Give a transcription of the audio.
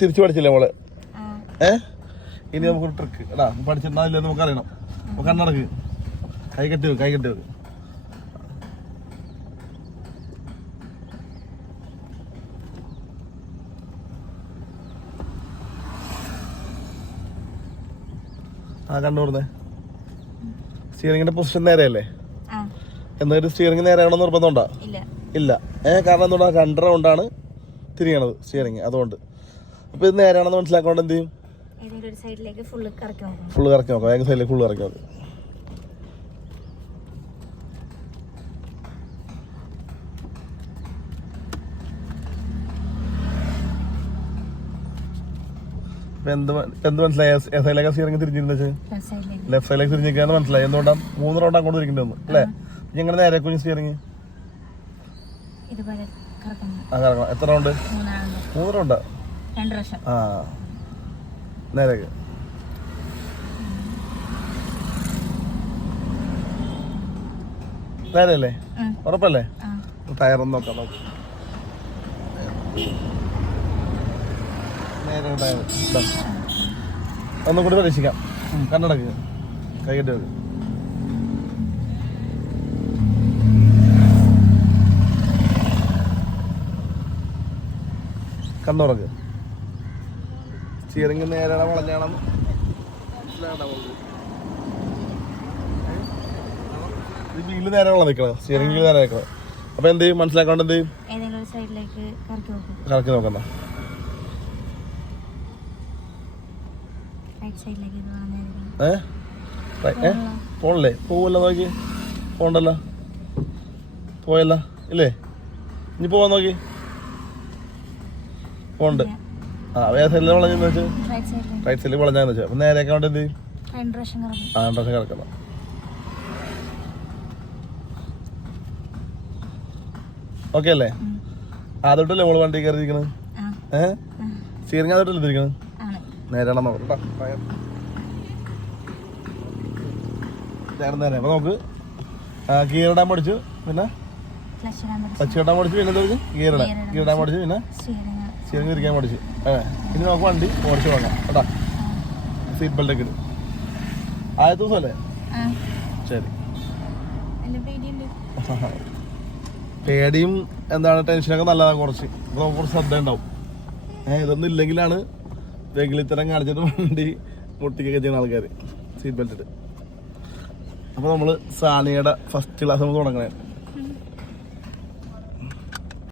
തിരിച്ചു പഠിച്ചില്ലേ മോളെ? ഇനി നമുക്കൊരു ട്രിക്ക് എടാ പഠിച്ചിട്ടുണ്ടാവില്ല നമുക്ക് അറിയണം. അപ്പൊ കണ്ണടക്ക്, കൈ കെട്ടി വെക്ക്, കൈ കെട്ടി വെക്ക്. ആ കണ്ണു തുറന്നേ. സ്റ്റിയറിംഗിന്റെ പൊസിഷൻ നേരെയല്ലേ? എന്നിട്ട് സ്റ്റിയറിംഗ് നേരെയാണോ നിർബന്ധമുണ്ടോ? ഇല്ല. കാരണം എന്തുകൊണ്ടാ? 2 റൗണ്ടാണ് തിരിയണത് സ്റ്റിയറിംഗ്, അതുകൊണ്ട്. അപ്പൊ ഇത് നേരെയാണെന്ന് മനസ്സിലാക്കാണ്ട് എന്ത് ചെയ്യും? ഫുള്ള് കറക്കി നോക്കാം. ഏക സൈഡിലേക്ക് ഫുള്ള് കറക്കി നോക്കാം. എന്ത് മനസ്സിലായി? സൈഡിലേക്ക് സ്റ്റിയറിംഗ് തിരിഞ്ഞിരുന്നത് ലെഫ്റ്റ് സൈഡിലേക്ക് തിരിഞ്ഞിരിക്കാന്ന് മനസ്സിലായി. എന്തുകൊണ്ടാ? 3 റൗണ്ട് അങ്ങോട്ട് തിരിക്കേണ്ടി അല്ലേ? ഞങ്ങൾ നേരെ കുഞ്ഞ് സ്റ്റിയറിംഗ് കറക്കണം. എത്ര റൗണ്ട്? 3 റൗണ്ടാ. ആ നേരേക്ക്. നേരെയല്ലേ? ഉറപ്പല്ലേ? ടയറൊന്ന് നോക്കാം. നേരെ ടയർ ഒന്നും കൂടി പരീക്ഷിക്കാം. കണ്ണടക്ക്, കൈ കെട്ടി വെക്ക്. കണ്ണുറക്ക്. സ്റ്റിയറിംഗ് നേരെ വളഞ്ഞാണം. വീല് നേരെ വെള്ളം നിൽക്കണം, സ്റ്റിയറിംഗ് വീല് നേരെ നിൽക്കണം. അപ്പൊ എന്ത് ചെയ്യും? മനസ്സിലാക്കാണ്ട് എന്ത് ചെയ്യും? കറക്കി നോക്കണ്ട. പോണല്ലേ? പോവല്ലോ, നോക്കി പോണ്ടല്ലോ. പോയല്ല ഇല്ലേ? ഇനി പോവാൻ നോക്കി. പോണ്ട്. ഏത് സൈഡിൽ വളഞ്ഞെന്ന് വെച്ചാൽ റൈറ്റ് സൈഡിൽ വളഞ്ഞാന്ന് വെച്ചാൽ. അപ്പൊ നേരെയൊക്കെ വേണ്ട എന്ത് ചെയ്യും? 2 പ്രാവശ്യം കിടക്കണം. ഓക്കെ അല്ലേ? ആദ്യമായിട്ടല്ലേ മോള് വണ്ടി കയറിയിരിക്കണത്? സ്റ്റിയറിംഗ് ആദ്യമായിട്ടല്ലേ തിരിക്കണത്? നേരെയാണോ നോക്കട്ടോ. നേരെ. അപ്പൊ നമുക്ക് ഗിയർ ഇടാൻ പഠിച്ചു, പിന്നെ ക്ലച്ച് ഇടാൻ പഠിച്ചു, പിന്നെ ഗിയർ ഇടാൻ പഠിച്ചു, പിന്നെ സ്റ്റിയറിംഗ് തിരിക്കാൻ പഠിച്ചു. ഇനി നമുക്ക് വണ്ടി ഓടിച്ചു നോക്കാം കേട്ടാ. സീറ്റ് ബെൽറ്റ് ഒക്കെ ഇടും. ആദ്യത്തെ ദിവസമല്ലേ? ശരി. പേടിയും എന്താണ് ടെൻഷനൊക്കെ നല്ലതാണ്. കുറച്ച് ശ്രദ്ധ ഉണ്ടാവും. ഇതൊന്നും ഇല്ലെങ്കിലാണ് വെകിളിത്തരം കാണിച്ചിട്ട് വണ്ടി മുട്ടിക്കൊക്കെ ചെയ്യുന്ന ആൾക്കാർ സീറ്റ് ബെൽറ്റ് ഇട്ട്. അപ്പോൾ നമ്മൾ സാനിയുടെ ഫസ്റ്റ് ക്ലാസ് നമ്മൾ തുടങ്ങണേ.